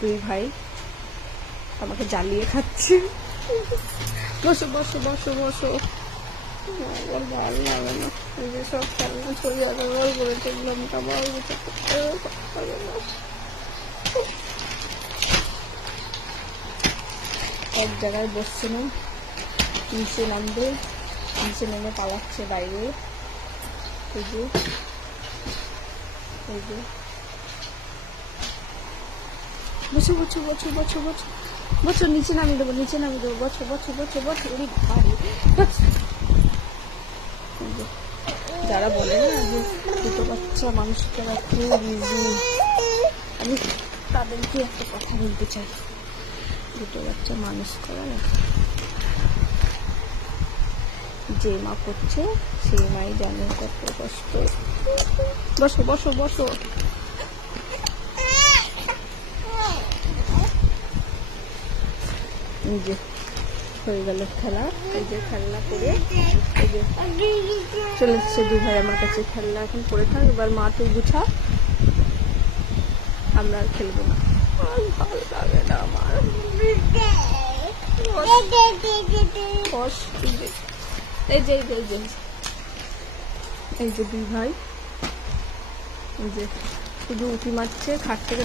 দুই ভাই আমাকে জ্বালিয়ে খাচ্ছে। বসো বসো বসো বসো, আমার ভালো লাগে না এই যে সব খেলনা ছবি আবার বল করে দেখলাম আবার এক জায়গায় বসছে না, নিচে নামবে, নিচে নেমে পালাচ্ছে বাইরে। এই যে এই যে বসো বসো বসো বসো বসো বসো, নিচে নামিয়ে দেবো, নিচে নামিয়ে দেবো, বসো বসো বসো বসো। ওরে ভারী যারা বলে না যে দুটো বাচ্চা মানুষকে রাখতে বিজি, আমি তাদেরকে একটা কথা বলতে চাই, দুটো বাচ্চা মানুষ করা যে মা করছে সেই মাই জানে কত কষ্ট। বসো বসো বসো। এই যে হয়ে গেল খেলা, এই যে খেলনা করে এই যে চলে এসছে দু ভাই আমার কাছে। খেলনা এখন পড়ে থাক, এবার মা তুই গুছা, আমরা আর খেলবো না, ভালো লাগে না আমার। এই যে এই যে দুই ভাই এই যে শুধু উঁকি মারছে, খাট থেকে